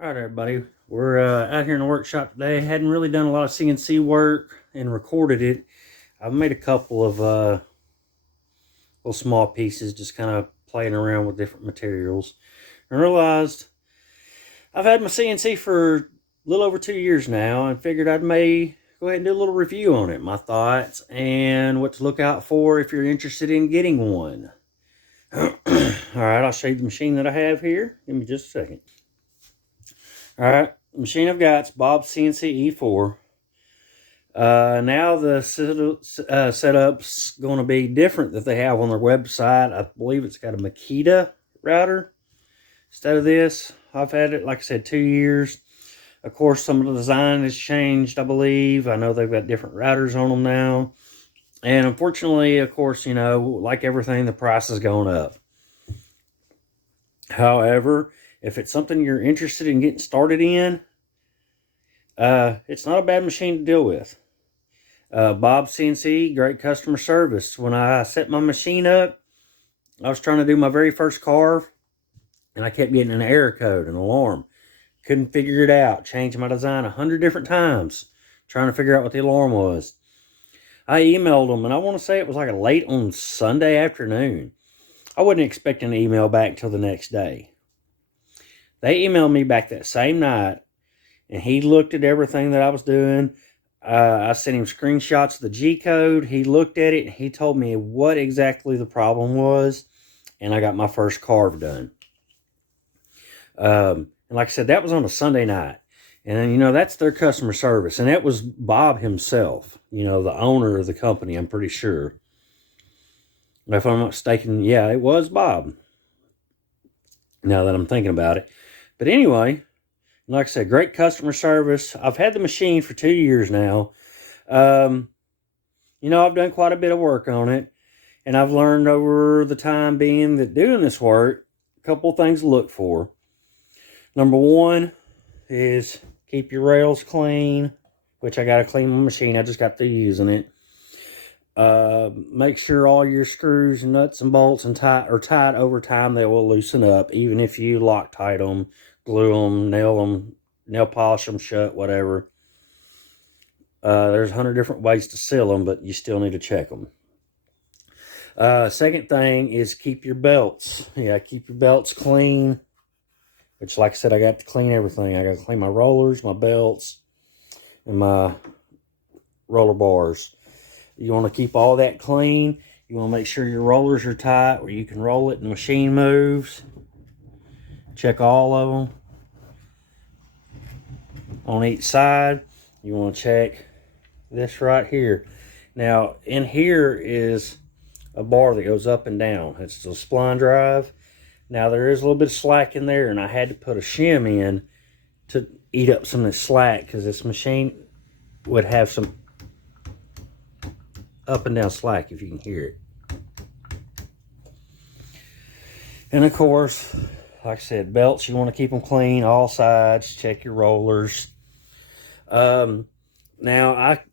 All right, everybody. We're out here in the workshop today. Hadn't really done a lot of CNC work and recorded it. I've made a couple of little small pieces, just kind of playing around with different materials. And realized I've had my CNC for a little over 2 years now, and figured I may go ahead and do a little review on it, my thoughts, and what to look out for if you're interested in getting one. All right, I'll show you the machine that I have here. Give me just a second. All right, the machine I've got is BobsCNC E4. Now the setup's going to be different that they have on their website. I believe it's got a Makita router instead of this. I've had it, like I said, 2 years. Of course, some of the design has changed, I believe. I know they've got different routers on them now. And unfortunately, of course, you know, like everything, the price has gone up. However, if it's something you're interested in getting started in, it's not a bad machine to deal with. BobsCNC, great customer service. When I set my machine up, I was trying to do my very first carve, and I kept getting an error code, an alarm. Couldn't figure it out. Changed my design 100 different times, trying to figure out what the alarm was. I emailed them, and I want to say it was like a late on Sunday afternoon. I wasn't expecting an email back till the next day. They emailed me back that same night, and he looked at everything that I was doing. I sent him screenshots of the G-code. He looked at it, and he told me what exactly the problem was, and I got my first carve done. And like I said, that was on a Sunday night. And, you know, that's their customer service. And that was Bob himself, you know, the owner of the company, I'm pretty sure. If I'm not mistaken, yeah, it was Bob, now that I'm thinking about it. But anyway, like I said, great customer service. I've had the machine for 2 years now. You know, I've done quite a bit of work on it. And I've learned over the time being that doing this work, a couple things to look for. Number one is keep your rails clean, which I got to clean my machine. I just got through using it. Make sure all your screws and nuts and bolts are tight over time. They will loosen up, even if you Loctite them, glue them, nail polish them shut, whatever. There's 100 different ways to seal them, but you still need to check them. Second thing is keep your belts. Yeah, keep your belts clean. Which, like I said, I got to clean everything. I got to clean my rollers, my belts, and my roller bars. You want to keep all that clean. You want to make sure your rollers are tight where you can roll it and the machine moves. Check all of them on each side. You want to check this right here. Now, in here is a bar that goes up and down. It's the spline drive. Now, there is a little bit of slack in there, and I had to put a shim in to eat up some of the slack because this machine would have some up and down slack, if you can hear it. And of course, like I said, belts, you want to keep them clean, all sides. Check your rollers. Now, I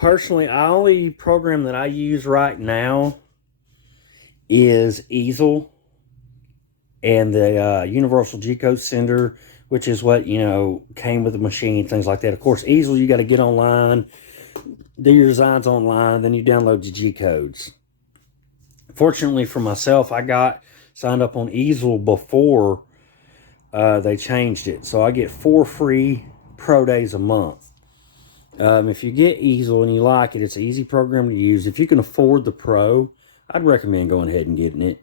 only program that I use right now is Easel and the Universal G-code sender, which is what, you know, came with the machine, things like that. Of course, Easel, you got to get online, do your designs online, then you download the G-codes. Fortunately for myself, I got signed up on Easel before they changed it. So I get 4 free pro days a month. If you get Easel and you like it, it's an easy program to use. If you can afford the pro, I'd recommend going ahead and getting it.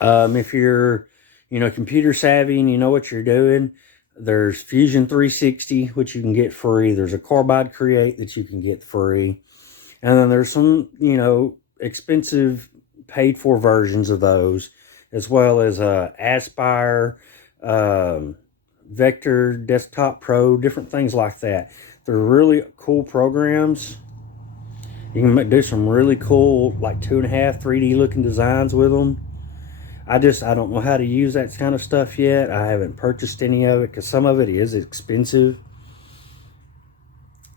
If you're, you know, computer savvy and you know what you're doing, there's Fusion 360, which you can get free. There's a Carbide Create that you can get free. And then there's some, you know, expensive paid-for versions of those, as well as Aspire, Vector, Desktop Pro, different things like that. They're really cool programs. You can do some really cool, like 2.5, 3D looking designs with them. I don't know how to use that kind of stuff yet. I haven't purchased any of it because some of it is expensive.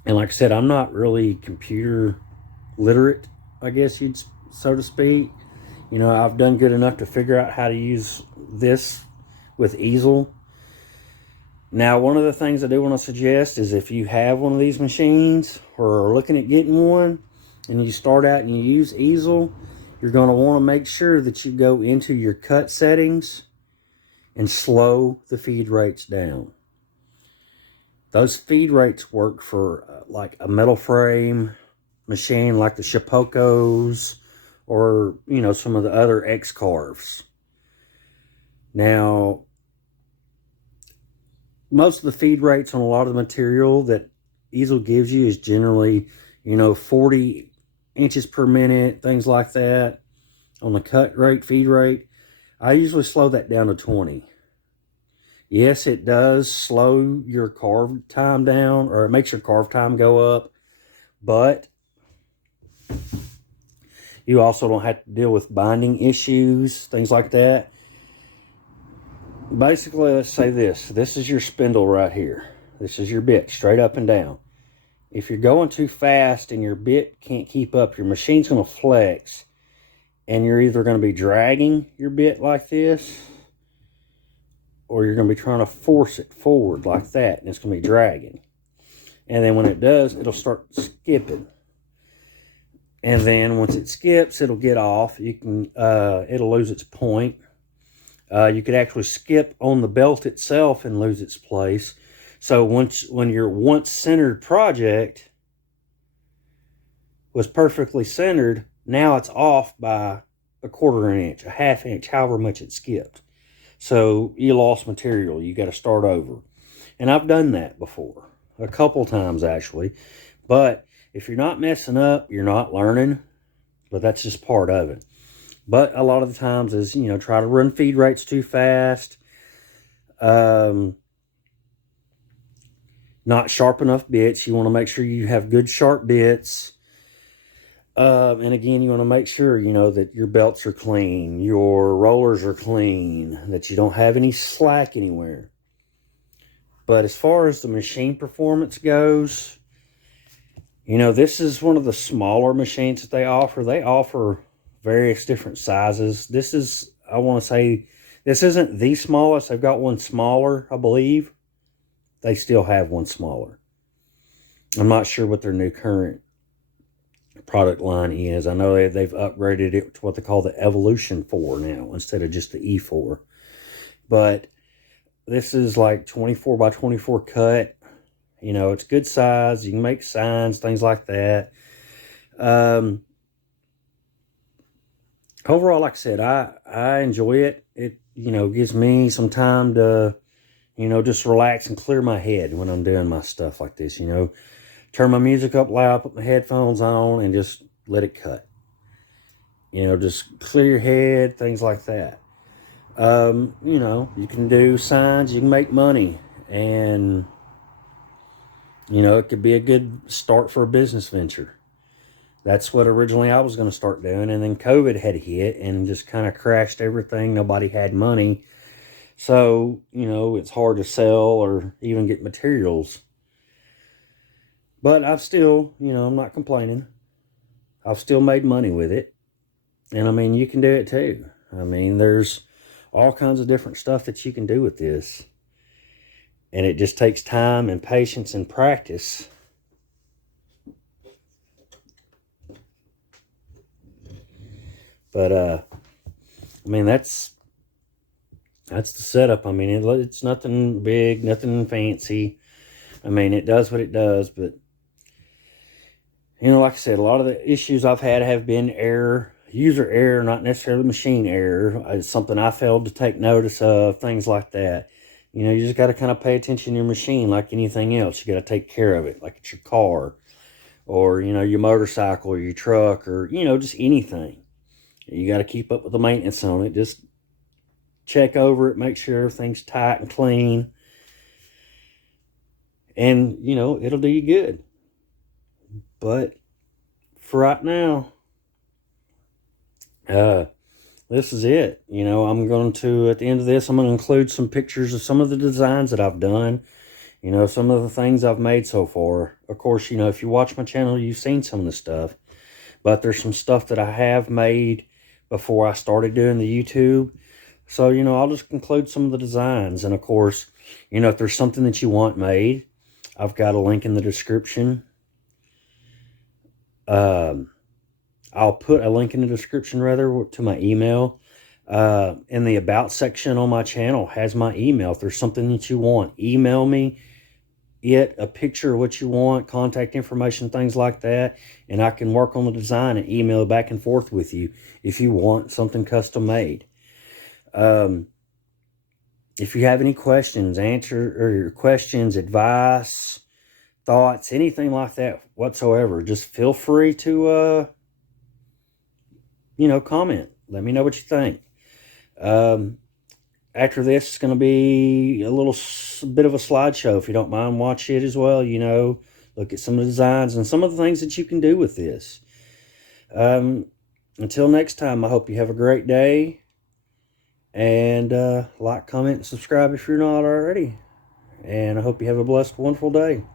And like I said, I'm not really computer literate, I guess so to speak. You know, I've done good enough to figure out how to use this with Easel. Now, one of the things I do want to suggest is if you have one of these machines or are looking at getting one and you start out and you use easel, you're going to want to make sure that you go into your cut settings and slow the feed rates down. Those feed rates work for like a metal frame machine like the Shapokos or, you know, some of the other X-Carves. Now, most of the feed rates on a lot of the material that easel gives you is generally, you know, 40 inches per minute, things like that. On the cut rate, feed rate, I usually slow that down to 20. Yes, it does slow your carve time down, or it makes your carve time go up, but you also don't have to deal with binding issues, things like that. Basically, let's say this is your spindle right here. This is your bit, straight up and down. If you're going too fast and your bit can't keep up, your machine's going to flex, and you're either going to be dragging your bit like this, or you're going to be trying to force it forward like that, and it's going to be dragging. And then when it does, it'll start skipping. And then once it skips, it'll get off. You can, it'll lose its point. You could actually skip on the belt itself and lose its place. So when your once centered project was perfectly centered, now it's off by a quarter of an inch, a half inch, however much it skipped. So you lost material. You got to start over. And I've done that before, a couple times actually. But if you're not messing up, you're not learning. But that's just part of it. But a lot of the times is, you know, try to run feed rates too fast. Not sharp enough bits. You want to make sure you have good sharp bits. And again, you want to make sure, you know, that your belts are clean, your rollers are clean, that you don't have any slack anywhere. But as far as the machine performance goes, you know, this is one of the smaller machines that they offer. They offer various different sizes. This is, I want to say, this isn't the smallest. They've got one smaller, I believe. They still have one smaller. I'm not sure what their new current product line is. I know they've upgraded it to what they call the Evolution 4 now instead of just the E4. But this is like 24 by 24 cut. You know, it's good size. You can make signs, things like that. Overall, like I said, I enjoy it. It, you know, gives me some time to, you know, just relax and clear my head when I'm doing my stuff like this, you know. Turn my music up loud, put my headphones on, and just let it cut. You know, just clear your head, things like that. You know, you can do signs, you can make money, and, you know, it could be a good start for a business venture. That's what originally I was going to start doing, and then COVID had hit and just kind of crashed everything. Nobody had money. So, you know, it's hard to sell or even get materials. But I've still, you know, I'm not complaining. I've still made money with it. And I mean, you can do it too. I mean, there's all kinds of different stuff that you can do with this. And it just takes time and patience and practice. But, I mean, that's the setup. I mean, it's nothing big, nothing fancy. I mean, it does what it does, but, you know, like I said, a lot of the issues I've had have been user error, not necessarily machine error. It's something I failed to take notice of, things like that. You know, you just got to kind of pay attention to your machine like anything else. You got to take care of it, like it's your car or, you know, your motorcycle or your truck or, you know, just anything. You got to keep up with the maintenance on it. Just check over it, make sure everything's tight and clean. And, you know, it'll do you good. But for right now, this is it. You know, I'm going to, at the end of this, I'm going to include some pictures of some of the designs that I've done. You know, some of the things I've made so far. Of course, you know, if you watch my channel, you've seen some of the stuff. But there's some stuff that I have made before I started doing the YouTube. So, you know, I'll just include some of the designs. And of course, you know, if there's something that you want made, I've got a link in the description. I'll put a link in the description, rather, to my email. In the About section on my channel has my email. If there's something that you want, email me a picture of what you want, contact information, things like that, and I can work on the design and email back and forth with you if you want something custom made. If you have any questions, advice, thoughts, anything like that whatsoever, just feel free to you know, comment. Let me know what you think. After this, it's going to be a little bit of a slideshow. If you don't mind, watch it as well. You know, look at some of the designs and some of the things that you can do with this. Until next time, I hope you have a great day. And like, comment, and subscribe if you're not already. And I hope you have a blessed, wonderful day.